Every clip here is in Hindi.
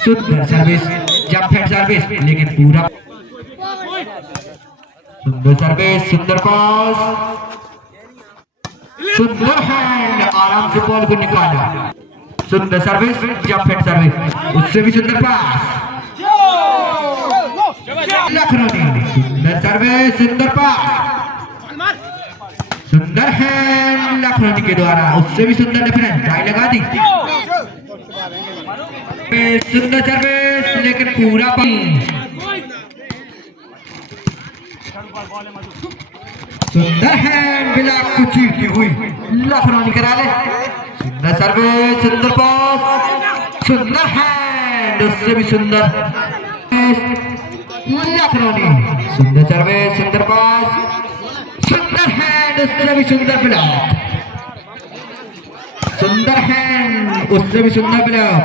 सुंदर सर्विस, जंप हेड सर्विस, लेकिन पूरा सुंदर सर्विस, सुंदर पास, सुंदर हैंड, आराम से बॉल को निकाला। सुंदर सर्विस, जंप हेड सर्विस, उससे भी सुंदर पास, लखनऊ। सुंदर सर्विस, सुंदर पास, सुंदर हैंड लखनऊ के द्वारा, उससे भी सुंदर डिफरेंस, टाई लगा दी। सुंदर सर्विस, लेकिन पूरा सुंदर हैंड ब्लॉक को चीरती हुई लखनऊ करा ले। सुंदर सर्विस, सुंदर पास, सुंदर हैंड, उससे भी सुंदर लखनऊ। सुंदर सर्विस, सुंदर पास, सुंदर हैंड, उससे भी सुंदर ब्लॉक, सुंदर हैंड, उससे भी सुंदर ब्लॉक,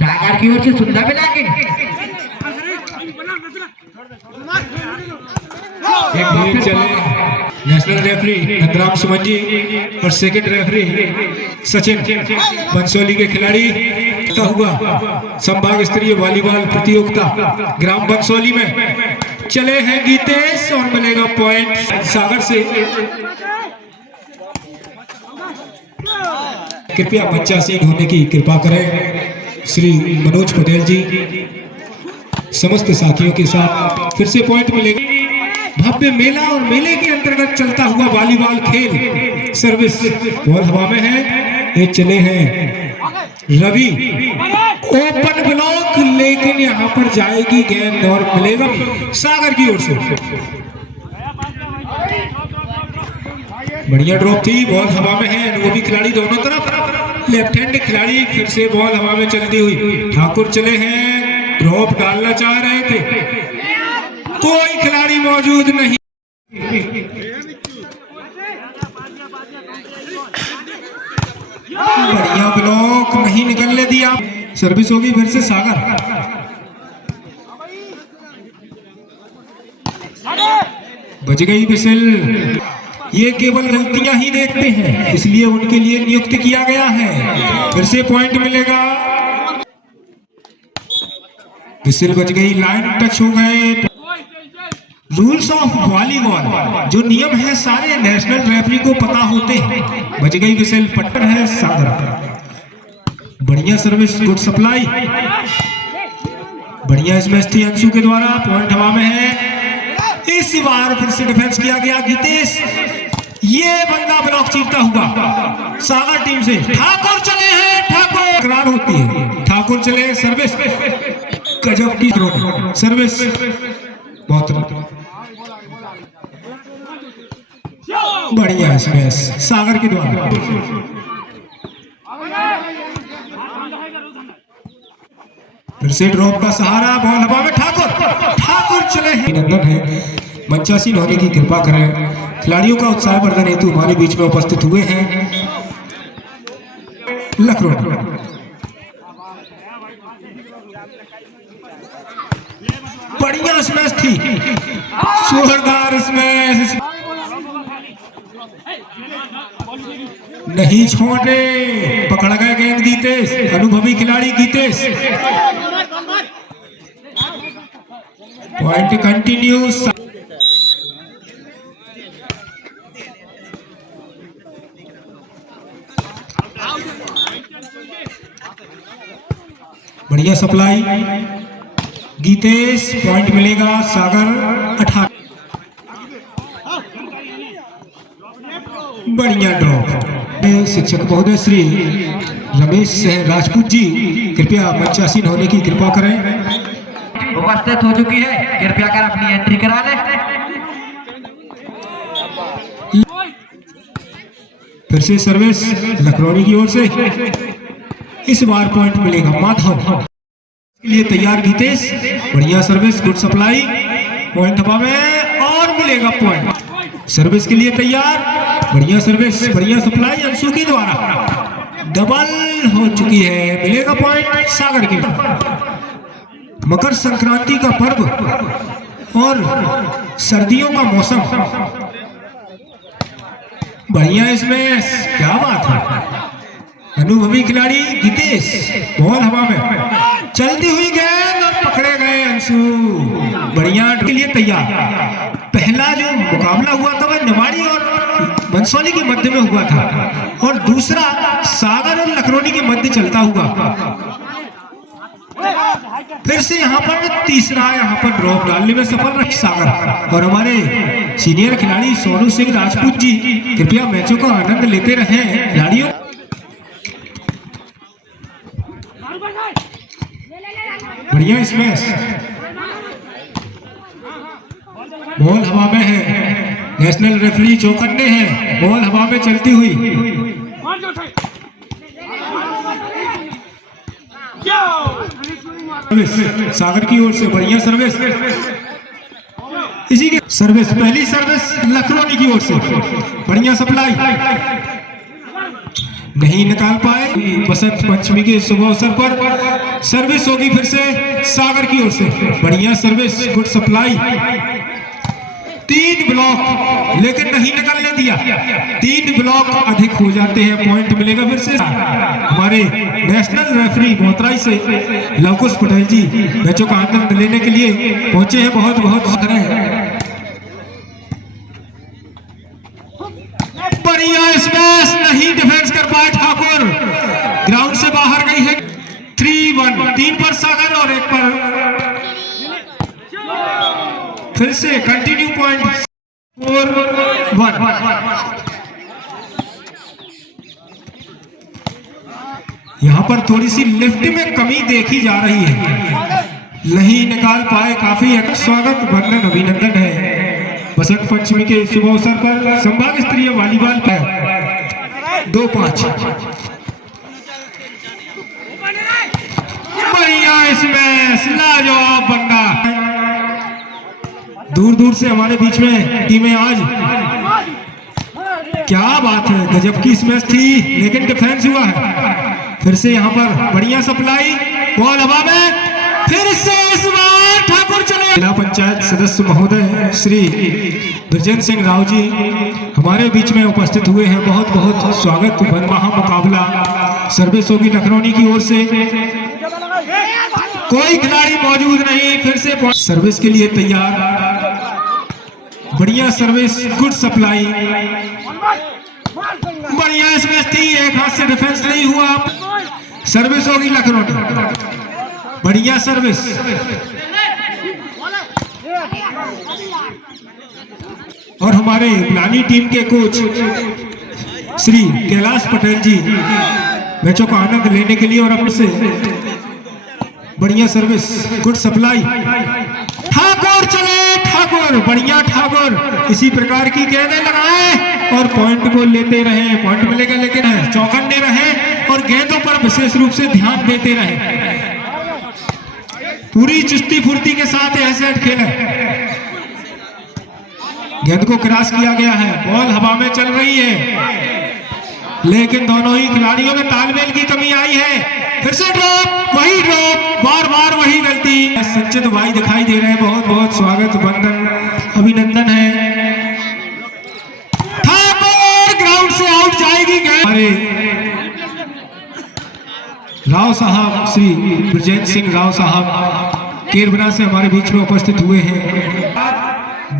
टाइगर की ओर से सुंदर blocking. National referee Nandram Suman ji और सेकंड रेफरी सचिन बंसोली के खिलाड़ी हुआ संभाग स्तरीय वॉलीबॉल प्रतियोगिता ग्राम बंसोली में चले हैं गीतेश और मिलेगा पॉइंट सागर से। कृपया मंचासीन होने की कृपा करें श्री मनोज पटेल जी। समस्त साथियों के साथ फिर से पॉइंट मिलेगा। भव्य मेला और मेले के अंतर्गत चलता हुआ वॉलीबॉल खेल, सर्विस बॉल हवा में है, ये चले हैं रवि, ओपन ब्लॉक, लेकिन यहाँ पर जाएगी गेंद और मिलेगा सागर की ओर से। बढ़िया ड्रॉप थी, बॉल हवा में है, अनुभवी खिलाड़ी दोनों तरफ, लेफ्ट हैंड खिलाड़ी, फिर से बॉल हवा में चलती हुई ठाकुर चले हैं, ड्रॉप डालना चाह रहे थे, कोई खिलाड़ी मौजूद नहीं। बढ़िया ब्लॉक, नहीं निकलने दिया, सर्विस होगी फिर से सागर। बच गई विसल। ये केवल गलतियां ही देखते हैं, इसलिए उनके लिए नियुक्त किया गया है। फिर से पॉइंट मिलेगा। विसल बच गई, लाइन टच हो गए। रूल्स ऑफ वॉलीबॉल जो नियम है सारे नेशनल रेफरी को पता होते हैं। बच गई विसल, पट्टर है सागर। बढ़िया सर्विस, गुड सप्लाई, बढ़िया स्मैश थी अंशु के द्वारा, पॉइंट हवा में है। इस बार फिर से डिफेंस किया गया गीतेश, ये बंदा ब्लॉक चीरता हुआ सागर टीम से। ठाकुर चले हैं, ठाकुर करार होती है, ठाकुर चले, सर्विस गजब की सर्विस, बहुत बढ़िया स्मैश सागर के द्वारा। फिर से ड्रॉप का सहारा, बॉल हवा में, ठाकुर चले हैं। अभिनंदन है, मंचासीन होने की कृपा करें। खिलाड़ियों का उत्साह वर्धन हेतु हमारे बीच में उपस्थित हुए हैं लखनऊ। बढ़िया स्मैश थी, जोरदार स्मैश, नहीं छोड़े, पकड़ गए गेंद गीतेश, अनुभवी खिलाड़ी गीतेश। Point continuous. बढ़िया सप्लाई गीतेश, पॉइंट मिलेगा सागर 18। बढ़िया ड्रॉप। शिक्षक महोदय श्री रमेश राजपूत जी कृपया मंचासीन होने की कृपा करें। उपस्थित हो चुकी है, कृपया कर अपनी एंट्री करा ले। फिर से सर्विस लखनऊ की ओर से, इस बार पॉइंट मिलेगा माधव के लिए तैयार गीतेश। बढ़िया सर्विस, गुड सप्लाई, पॉइंट हवा में और मिलेगा पॉइंट। सर्विस के लिए तैयार, बढ़िया सर्विस, बढ़िया सप्लाई अंशु के द्वारा, डबल हो चुकी है, मिलेगा पॉइंट सागर के। मकर संक्रांति का पर्व और सर्दियों का मौसम, बढ़िया इसमें, क्या बात है। अनुभवी खिलाड़ी गीतेश, बॉल हवा में, चलती हुई गेंद और पकड़े गए अंशु। बढ़िया के लिए तैयार। पहला जो मुकाबला हुआ था वह निवाड़ी और बंसौली के मध्य में हुआ था और दूसरा सागर और लखनौनी के मध्य चलता हुआ। फिर से यहाँ पर तीसरा यहाँ पर ड्रॉप डालने में सफल रहे सागर और हमारे सीनियर खिलाड़ी सोनू सिंह राजपूत जी कृपया मैचों का आनंद लेते रहे। खिलाड़ियों बढ़िया स्मैश, बॉल हवा में है। नेशनल रेफरी चौकन्ने हैं। बॉल हवा में चलती हुई। सागर की ओर से बढ़िया सर्विस। इसी के सर्विस, पहली सर्विस लखनौनी की ओर से बढ़िया सप्लाई, नहीं निकाल पाए। बसंत पंचमी के शुभ अवसर पर सर्विस होगी फिर से सागर की ओर से। बढ़िया सर्विस, गुड सप्लाई। 3 ब्लॉक लेकिन नहीं निकलने दिया। 3 ब्लॉक अधिक हो जाते हैं, पॉइंट मिलेगा फिर से। हमारे नेशनल रेफरी मोहतराई से लवकुश पटेल जी मैचों का आनंद लेने के लिए पहुंचे हैं। बहुत बहुत बढ़िया स्मैश, नहीं डिफेंस कर पाए ठाकुर, ग्राउंड से बाहर गई है। 3-1, 3 पर सागर और 1 पर फिर से कंटिन्यू पॉइंट 4-1। यहाँ पर थोड़ी सी लिफ्ट में कमी देखी जा रही है, नहीं निकाल पाए। काफी स्वागत वंदन अभिनंदन है। बसंत पंचमी के शुभ अवसर पर संभाग स्तरीय वॉलीबॉल पर 2-5 बढ़िया स्मैश, लाजवाब बंदा। दूर दूर से हमारे बीच में टीमें आज, क्या बात है, गजब की स्मैश थी लेकिन डिफेंस हुआ है। फिर से यहाँ पर बढ़िया सप्लाई, बॉल हवा में, फिर से इस बार ठाकुर चले। जिला पंचायत सदस्य महोदय श्री ब्रजेंद्र सिंह राव जी हमारे बीच में उपस्थित हुए हैं। बहुत बहुत स्वागत। महामुकाबला सर्विस होगी लखनौनी की ओर से। कोई खिलाड़ी मौजूद नहीं, फिर से सर्विस के लिए तैयार। बढ़िया सर्विस, गुड सप्लाई, बढ़िया स्मैश थी, एक हाथ से डिफेंस नहीं हुआ। सर्विस होगी लखनौनी, बढ़िया सर्विस। और हमारे प्लानी टीम के कोच श्री कैलाश पटेल जी मैचों का आनंद लेने के लिए और अपने से बढ़िया सर्विस, गुड सप्लाई। ठाकुर चले, ठाकुर, बढ़िया ठाकुर। इसी प्रकार की गेंदें लगाए और पॉइंट को लेते रहे। पॉइंट मिलेगा लेकिन चौकन्ने रहे और गेंदों पर विशेष रूप से ध्यान देते रहे। पूरी चुस्ती फुर्ती के साथ यह सेट खेला। गेंद को क्रॉस किया गया है, बॉल हवा में चल रही है लेकिन दोनों ही खिलाड़ियों में तालमेल की कमी आई है। फिर से ड्रॉप, वही ड्रॉप, बार बार वही गलती। संचित भाई दिखाई दे रहे हैं, बहुत बहुत स्वागत वंदन अभिनंदन है। ठाकुर ग्राउंड से आउट जाएगी गेंद। अरे राव साहब, श्री ब्रजेंद्र सिंह राव साहब केरबरा से हमारे बीच में उपस्थित हुए हैं।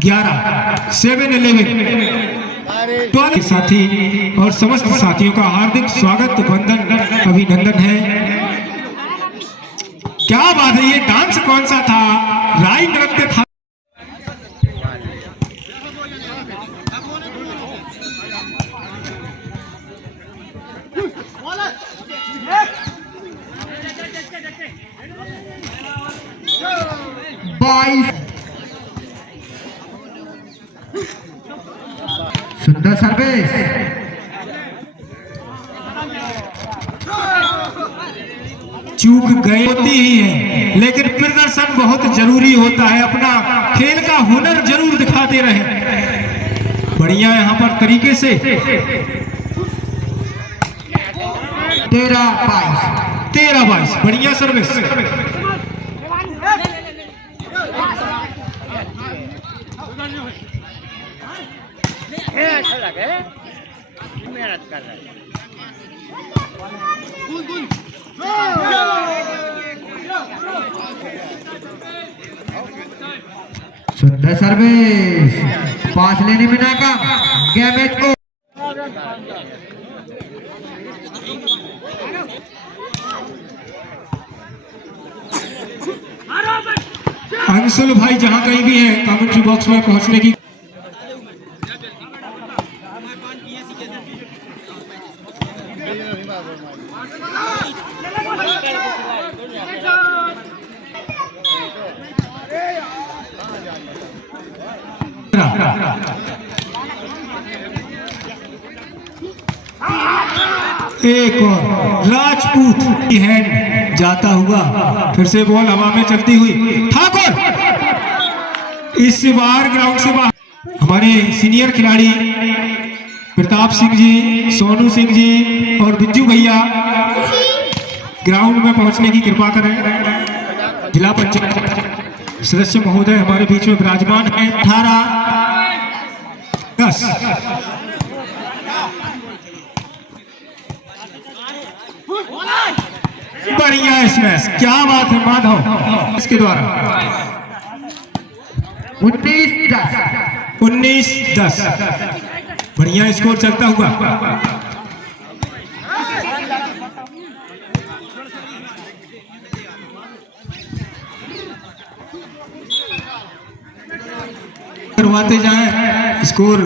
11, 7-11 साथी और समस्त साथियों का हार्दिक स्वागत वंदन अभिनंदन है। क्या बात है, ये डांस कौन सा था? राई नृत्य था। सुंदर सर्विस, चूक गए होती ही है लेकिन प्रदर्शन बहुत जरूरी होता है। अपना खेल का हुनर जरूर दिखाते रहे। बढ़िया यहाँ पर तरीके से 13-22 बढ़िया सर्विस। मेहनत कर रहे हैं। सुंदर सर्विस, पास लेने में नाकाम, गेम मैच को अंशुल भाई जहां कहीं भी है कमेंट्री बॉक्स में पहुंचने की एक और राजपूत की हैंड जाता हुआ, फिर से बॉल हवा में चलती हुई ठाकुर इस बार ग्राउंड से बाहर। हमारे सीनियर खिलाड़ी प्रताप सिंह जी, सोनू सिंह जी और बिज्जू भैया ग्राउंड में पहुंचने की कृपा करें। जिला पंचायत सदस्य महोदय हमारे बीच में विराजमान है। 18-10 बढ़िया स्मैश, क्या बात है माधव इसके द्वारा। 19-10 बढ़िया स्कोर चलता हुआ। करवाते जाएं स्कोर